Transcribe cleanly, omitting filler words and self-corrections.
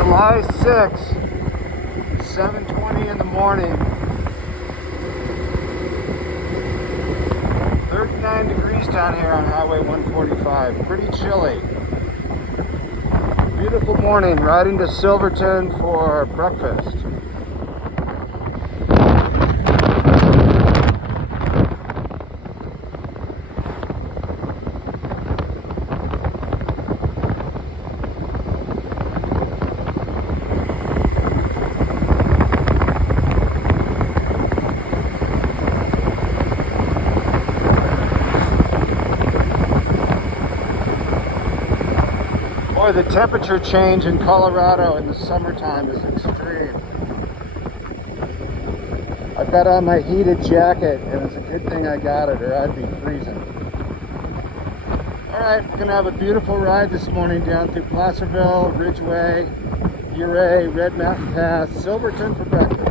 July 6th, 7:20 in the morning. 39 degrees down here on Highway 145. Pretty chilly. Beautiful morning, riding to Silverton for breakfast. Boy, the temperature change in Colorado in the summertime is extreme. I've got on my heated jacket, and it's a good thing I got it, or I'd be freezing. Alright, we're going to have a beautiful ride this morning down through Placerville, Ridgeway, Ouray, Red Mountain Pass, Silverton for breakfast.